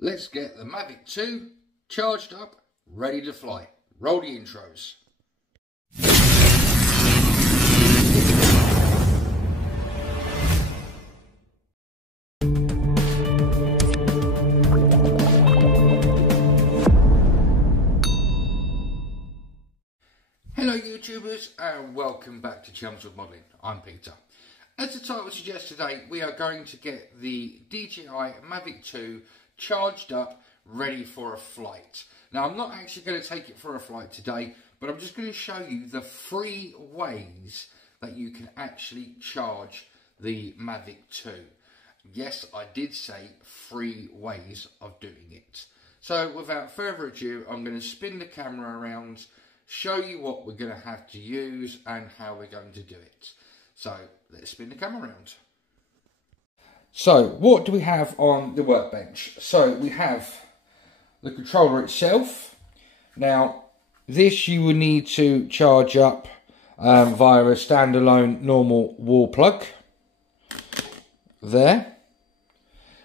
Let's get the Mavic 2 charged up, ready to fly. Roll the intros. Hello YouTubers and welcome back to Chelmswood Modelling. I'm Peter. As the title suggests, today we are going to get the DJI Mavic 2 charged up, ready for a flight. Now I'm not actually going to take it for a flight today, but I'm just going to show you the 3 ways that you can actually charge the Mavic 2. Yes, I did say 3 ways of doing it. So without further ado, I'm going to spin the camera around, show you what we're going to have to use and how we're going to do it. So let's spin the camera around. So what do we have on the workbench? So we have the controller itself. Now this you will need to charge up via a standalone normal wall plug there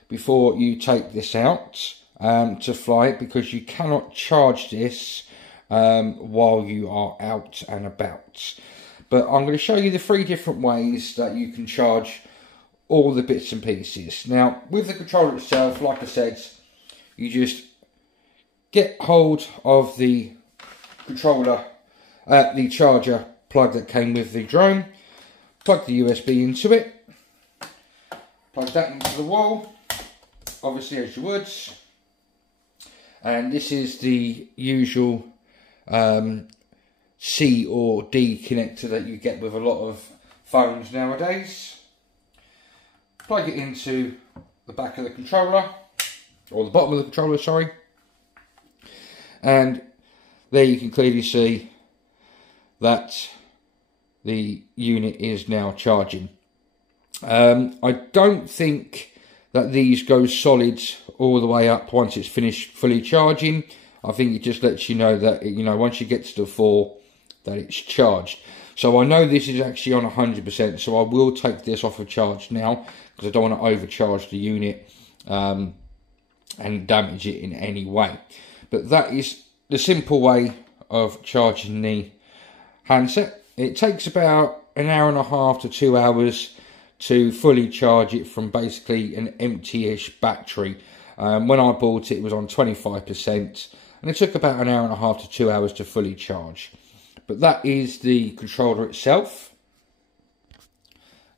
before you take this out to fly it, because you cannot charge this while you are out and about. But I'm going to show you the 3 different ways that you can charge all the bits and pieces. Now, with the controller itself, like I said, you just get hold of the controller, the charger plug that came with the drone, plug the USB into it, plug that into the wall, obviously as you would, and this is the usual C or D connector that you get with a lot of phones nowadays. Plug it into the back of the controller, or the bottom of the controller, sorry, and there you can clearly see that the unit is now charging. I don't think that these go solid all the way up once it's finished fully charging. I think it just lets you know that, once you get to the 4, that it's charged. So I know this is actually on 100%, so I will take this off of charge now, because I don't want to overcharge the unit and damage it in any way. But that is the simple way of charging the handset. It takes about an hour and a half to 2 hours to fully charge it from basically an empty-ish battery. When I bought it, it was on 25%, and it took about an hour and a half to 2 hours to fully charge. But that is the controller itself.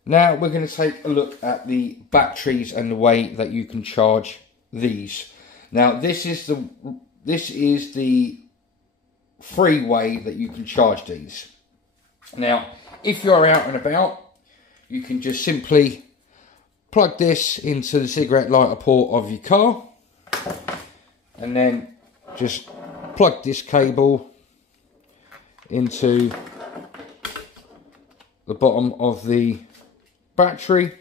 Now we're going to take a look at the batteries and the way that you can charge these. Now this is the free way that you can charge these. Now if you're out and about, you can just simply plug this into the cigarette lighter port of your car, and then just plug this cable into the bottom of the battery,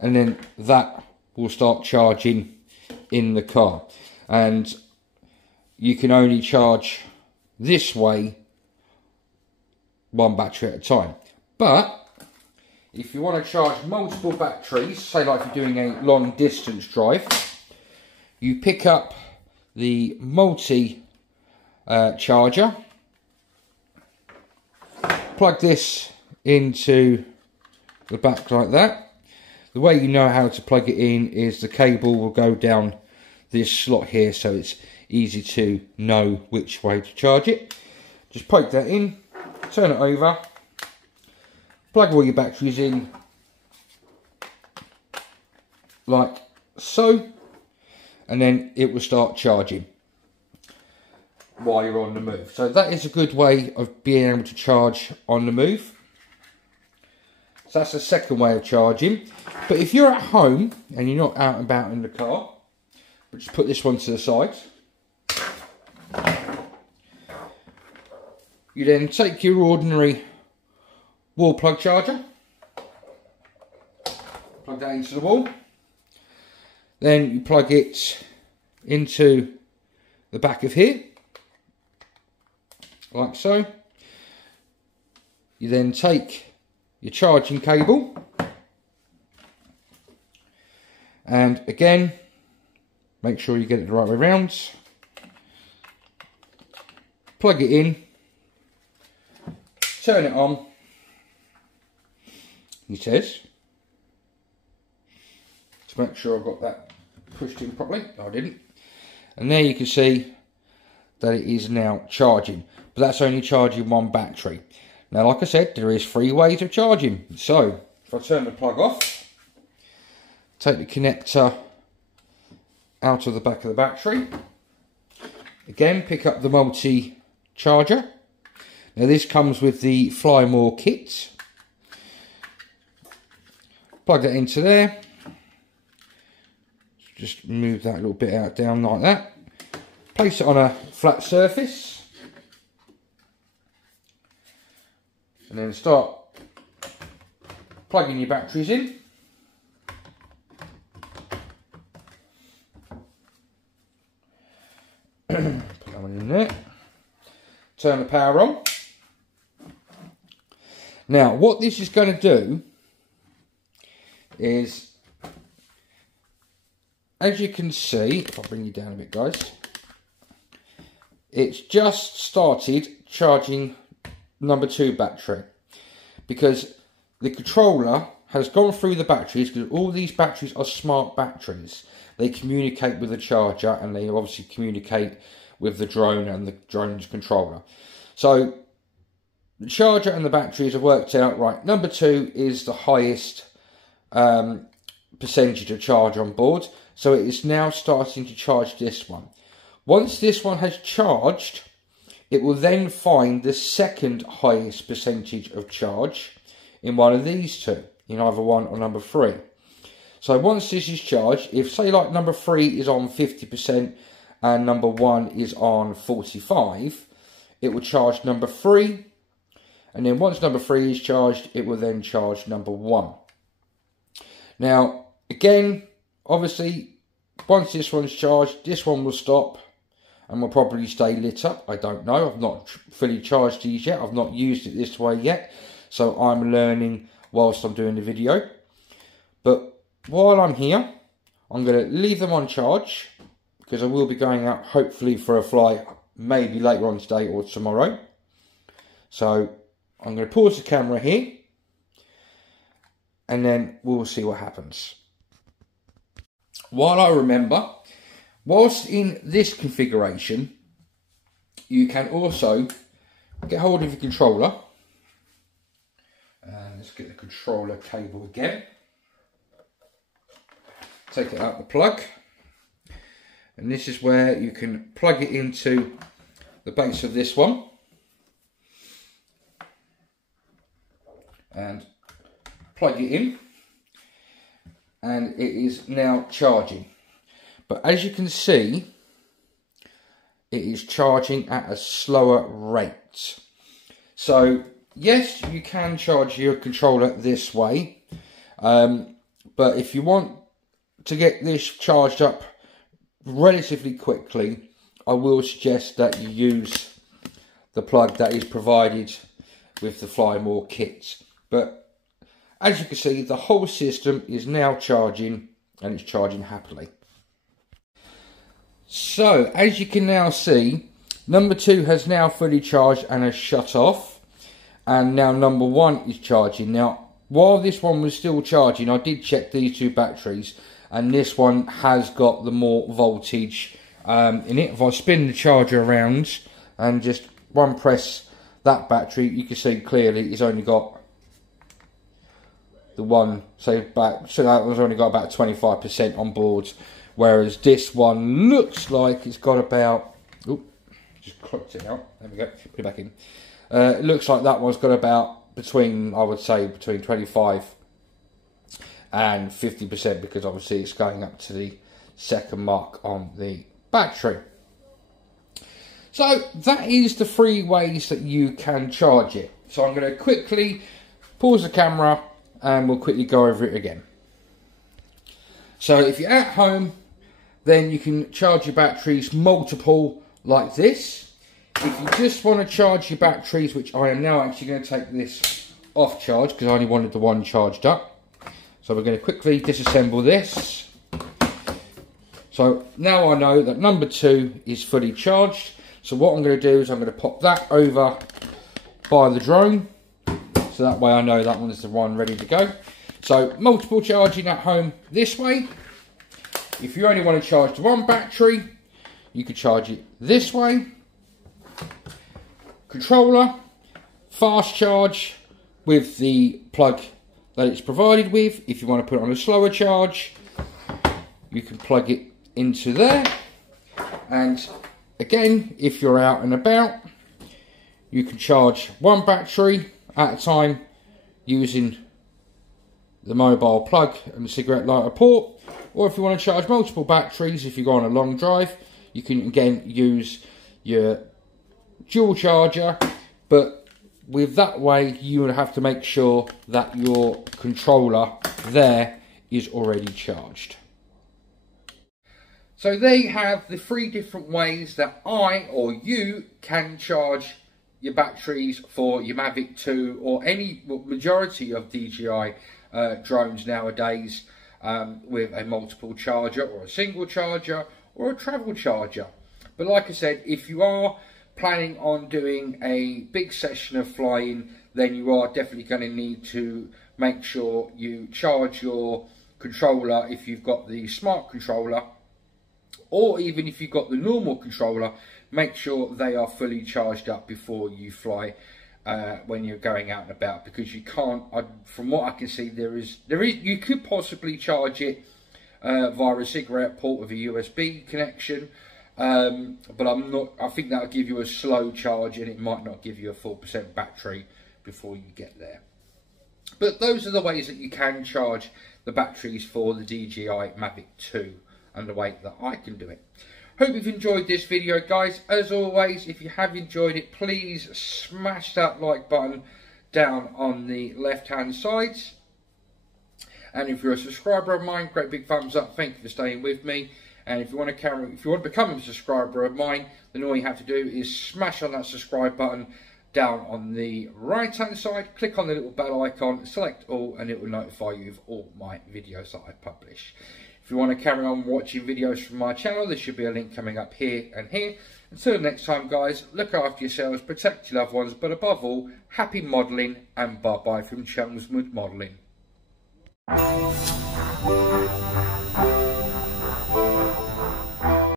and then that will start charging in the car. And you can only charge this way 1 battery at a time. But if you want to charge multiple batteries, say like if you're doing a long distance drive, you pick up the multi charger, plug this into the back like that. The way you know how to plug it in is the cable will go down this slot here, so it's easy to know which way to charge it. Just poke that in, turn it over, plug all your batteries in like so, and then it will start charging while you're on the move. So that is a good way of being able to charge on the move. So that's the second way of charging. But if you're at home and you're not out and about in the car, we'll just put this one to the side. You then take your ordinary wall plug charger, plug that into the wall, then you plug it into the back of here, like so. You then take your charging cable, and again Make sure you get it the right way around. Plug it in. Turn it on. He says. To make sure I've got that pushed in properly. No, I didn't. And there you can see that it is now charging. But that's only charging one battery. Now, like I said, there is 3 ways of charging. So, if I turn the plug off, take the connector out of the back of the battery. Again, pick up the multi-charger. Now, this comes with the Fly More kit. Plug that into there. Just move that little bit out down like that. Place it on a flat surface. And then start plugging your batteries in. Put that one in there. Turn the power on. Now, what this is going to do is, as you can see, if I bring you down a bit, guys, it's just started charging number 2 battery, because the controller has gone through the batteries, because all these batteries are smart batteries. They communicate with the charger, and they obviously communicate with the drone and the drone's controller. So the charger and the batteries have worked out, right, number 2 is the highest percentage of charge on board, so it is now starting to charge this one. Once this one has charged, it will then find the second highest percentage of charge in one of these two, in either 1 or number 3. So once this is charged, if say like number 3 is on 50% and number 1 is on 45, it will charge number 3, and then once number 3 is charged, it will then charge number 1. Now, again, obviously, once this one's charged, this one will stop and will probably stay lit up. I don't know. I've not fully charged these yet. I've not used it this way yet. So I'm learning whilst I'm doing the video. But while I'm here, I'm going to leave them on charge, because I will be going out hopefully for a fly maybe later on today or tomorrow. So I'm going to pause the camera here, and then we'll see what happens. While I remember, whilst in this configuration, you can also get hold of your controller. And let's get the controller cable again. Take it out the plug. And this is where you can plug it into the base of this one. And plug it in. And it is now charging. But as you can see, it is charging at a slower rate. So yes, you can charge your controller this way. But if you want to get this charged up relatively quickly, I will suggest that you use the plug that is provided with the Fly More kit. But as you can see, the whole system is now charging, and it's charging happily. So, as you can now see, number 2 has now fully charged and has shut off. And now number 1 is charging. Now, while this one was still charging, I did check these 2 batteries, and this one has got the more voltage in it. If I spin the charger around and just one press that battery, you can see clearly it's only got the one, so that one's only got about 25% on board, whereas this one looks like it's got about, just clocked it out, there we go, put it back in. It looks like that one's got about between, I would say, between 25 and 50%, because obviously it's going up to the second mark on the battery. So that is the 3 ways that you can charge it. So I'm going to quickly pause the camera and we'll quickly go over it again. So if you're at home, then you can charge your batteries multiple like this. If you just want to charge your batteries, which I am now actually going to take this off charge because I only wanted the one charged up. So we're going to quickly disassemble this. So now I know that number 2 is fully charged. So what I'm going to do is I'm going to pop that over by the drone. So that way I know that one is the one ready to go. So multiple charging at home this way. If you only want to charge the one battery, you can charge it this way. Controller, fast charge with the plug that it's provided with. If you want to put it on a slower charge, you can plug it into there. And again, if you're out and about, you can charge one battery at a time using the mobile plug and the cigarette lighter port. Or if you want to charge multiple batteries, if you go on a long drive, you can again use your dual charger. But with that way, you would have to make sure that your controller there is already charged. So there you have the 3 different ways that I or you can charge your batteries for your Mavic 2 or any majority of DJI drones nowadays, with a multiple charger or a single charger or a travel charger. But like I said, if you are planning on doing a big session of flying, then you are definitely going to need to make sure you charge your controller if you've got the smart controller, or even if you've got the normal controller, make sure they are fully charged up before you fly when you're going out and about, because you can't, from what I can see, there is you could possibly charge it via a cigarette port with a USB connection, but I think that'll give you a slow charge and it might not give you a full % battery before you get there. But those are the ways that you can charge the batteries for the DJI Mavic 2 and the way that I can do it. Hope you've enjoyed this video, guys. As always, if you have enjoyed it, please smash that like button down on the left hand side. And if you're a subscriber of mine, great big thumbs up. Thank you for staying with me. And if you want to become a subscriber of mine, then all you have to do is smash on that subscribe button down on the right hand side. Click on the little bell icon, select all, and it will notify you of all my videos that I publish. If you want to carry on watching videos from my channel, there should be a link coming up here and here. Until next time, guys, look after yourselves, protect your loved ones, but above all, happy modelling, and bye-bye from Chelmswood Modelling.